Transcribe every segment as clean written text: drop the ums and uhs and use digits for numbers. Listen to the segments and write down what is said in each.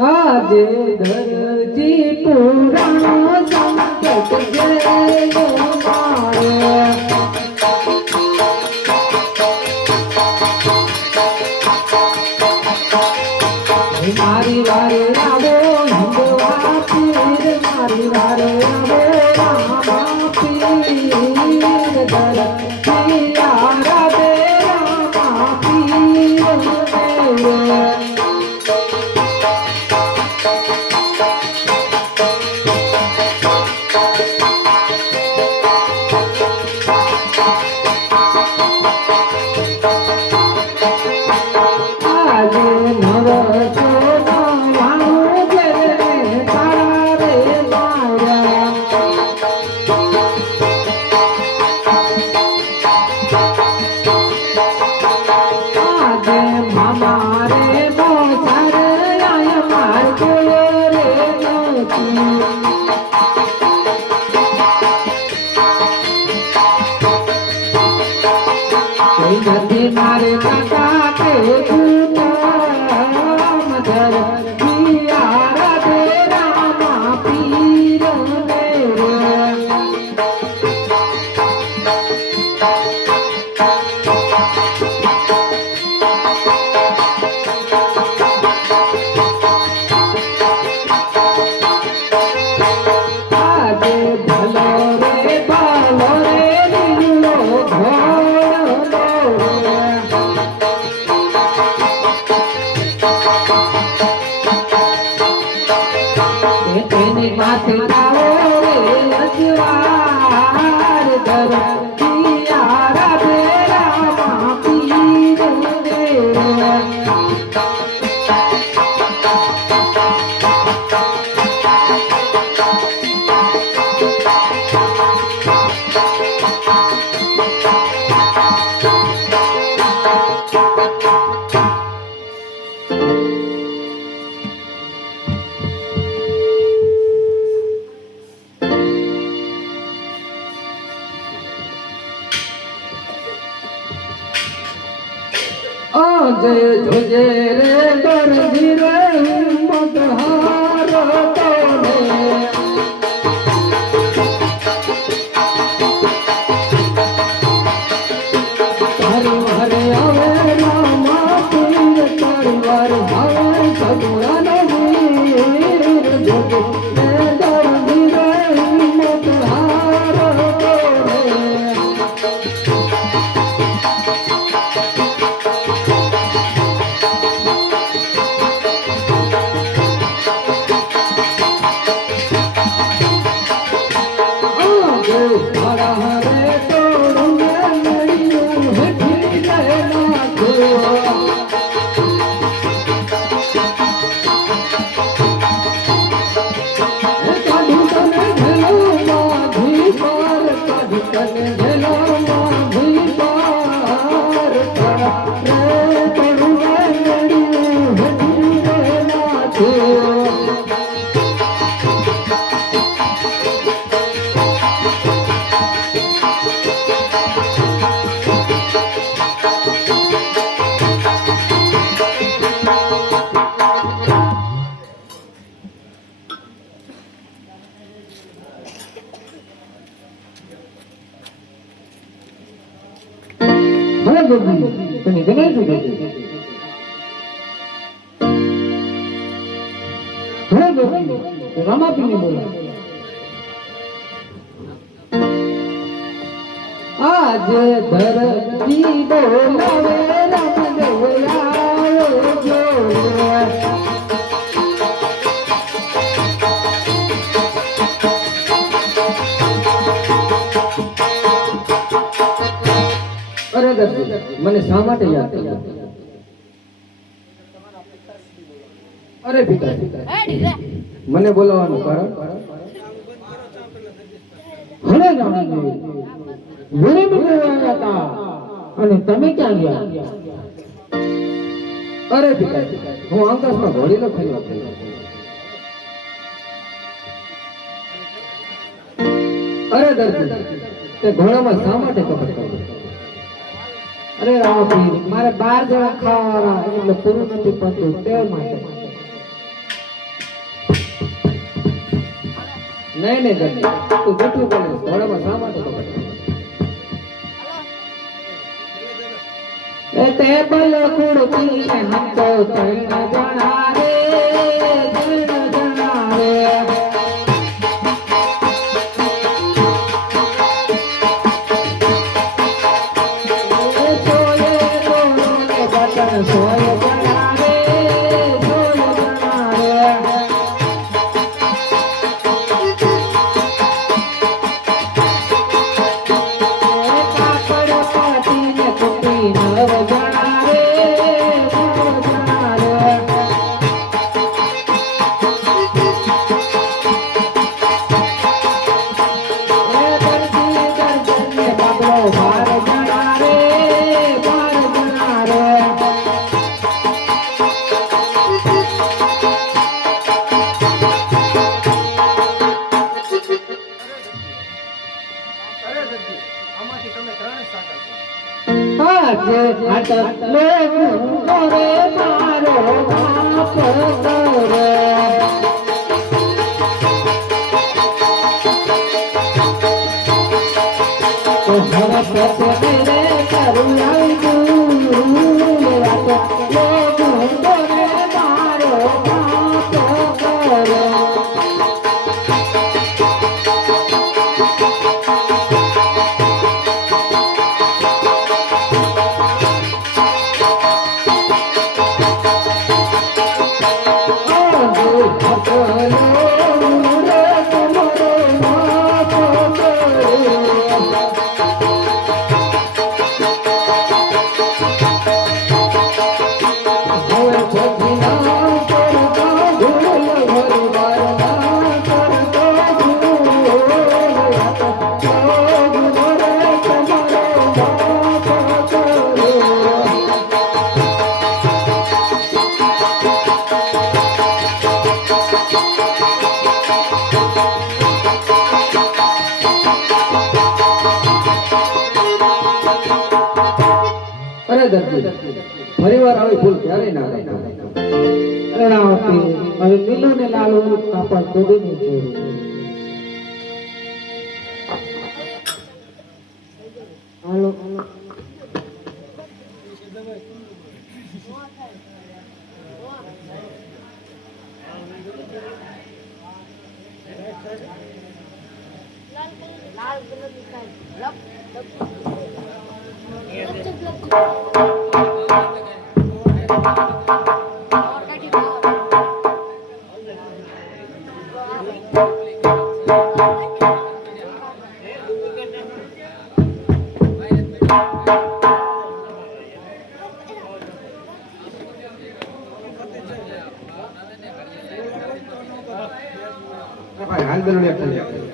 આજે ધરતી પુરાણો સંકટ જેનો મારે મારી વારે આવો હિંદવા પીર મારી વારે આવો રામા પીર ધરતી આરાધે રામા પીર દેવ मारे काका के मधर पियारा दे रामा पीर आगे भलो रे लीलो माथे आओ रे अजवार धरती आराधे रामा पीर देव जय तुझे रे दर्जी रे हिम्मत हार तोड़े हरे हरे आवे रामा पीर परिवार भावे सगुणा वीर जग रे दर्जी रे हिम्मत हार तोड़े हरा हरे तोड़े हठी जय नाथ काढू तने झेलो माझी पार काढू तने झेलो माझी पार रे तोड़ू हठी जय नाथ તમે ગણાય છો રામાપીને બોલો આજ ધરતી બોલાવે રામદેવ આવ્યો જોડે અરે દર્દી મને શા માટે યાદ અરે પિતા મને બોલાવવાનું કારણ હરે રામજી વિરમ કરવા હતા અને તમે ક્યાં ગયા અરે પિતા હું આકાશમાં ઘોડીલો ફેરવા ગયો અરે દર્દી તે ઘોડામાં શા માટે કપટ કર્યો અરે રામપીર મારે 12 જણા ખાવાના એટલે પૂરું નથી પડતું તે માટે નહીં નહીં ગડી તું જૂઠું બોલે ઘોડામાં શા માટે બોલે એ ટેબલ ખુરશી ને હમ તો ત્રણ જણા રે ફરીવાર આવી ભૂલ ક્યારે ના કરતો અરે રામપીર હવે નીલુ ને લાલુ કાપડ કોડી ની જોયું હાલો लाल कलर दिखाई लप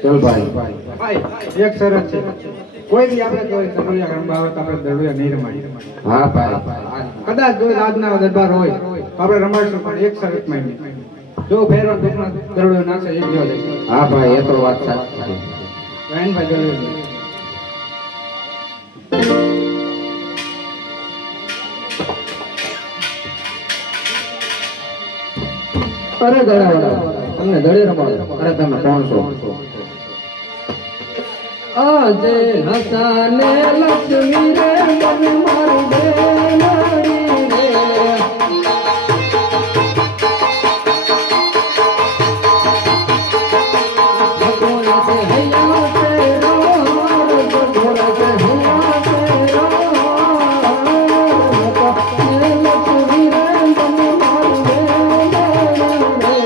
चल भाई एक शरत છે કોઈ બી આપણે કોઈ સમરિયા રમવા આવે તો આપણે દરબાર નહીં રમાય હા ભાઈ કદાચ જો રાજના દરબાર હોય તો આપણે રમાડશું પણ એક શરતમાં નહીં જો ફેરવા દુખના દરડો નાખશે એક જેવો લેશે હા ભાઈ એ તો વાત સાચી છે વેન ભાઈ દરડો અરે દડાવાળા તમને દડે રમાડો અરે તમે કોણ છો આજે હસાને લક્ષ્મી રે મન મારી બેલડી રે ભગોરા સે હૈયા તેરો ભગોરા સે હૈયા તેરો લક્ષ્મી રે મન મારી બેલડી રે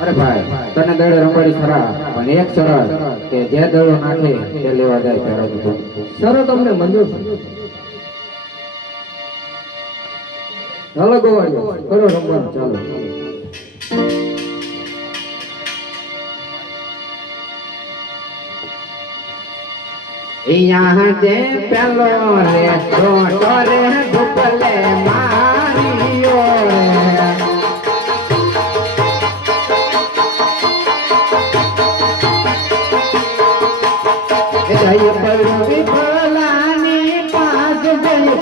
અરે ભાઈ તને દડે રમાડી ખરા પણ એક શરત કે જે દડો નાખે તે લેવા જાય ત્યારે બધું સરો તમને મંજૂર છે ચાલો ગોવાળીઓ કરો રમવાનું ચાલો यहाँ जे पेलो रे तो रे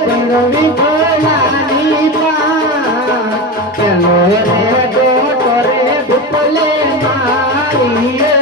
પણ વિઠલાની પા પેલો રે ડોટો રે ભૂપલે મારી રે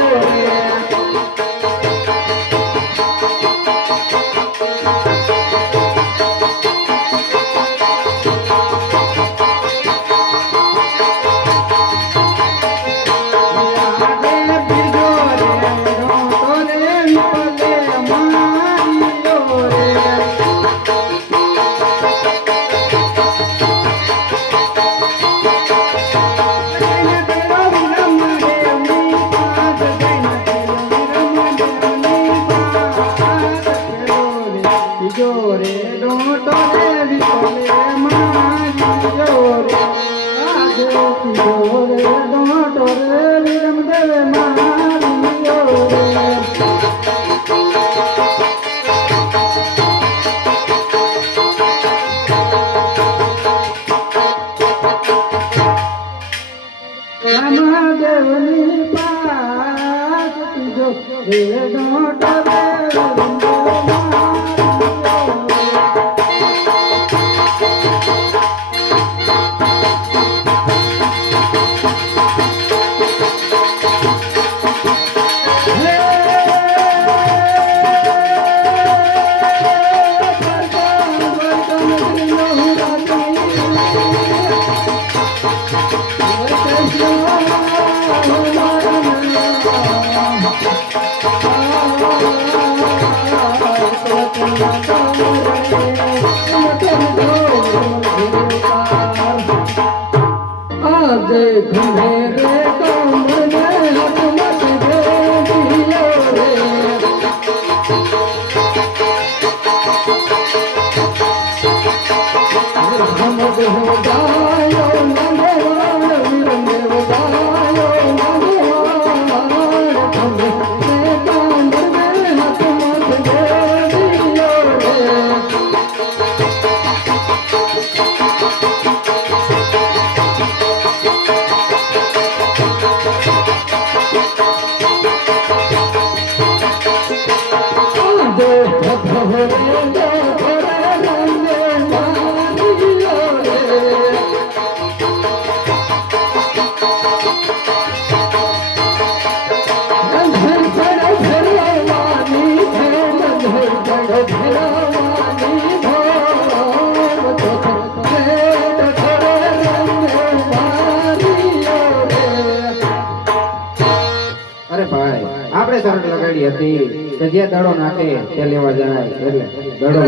આપણે શરત લગાડી હતી કે જે દડો નાખે તે લેવા જાય એટલે દડો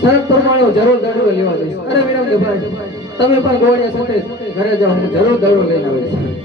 શરત પ્રમાણે જરૂર દડો લેવા જઈશ. અરે મેડમ કે ભાઈ તમે પણ ગોળિયા સાથે ઘરે જાઓ, હું જરૂર દડો લઈને આવીશ.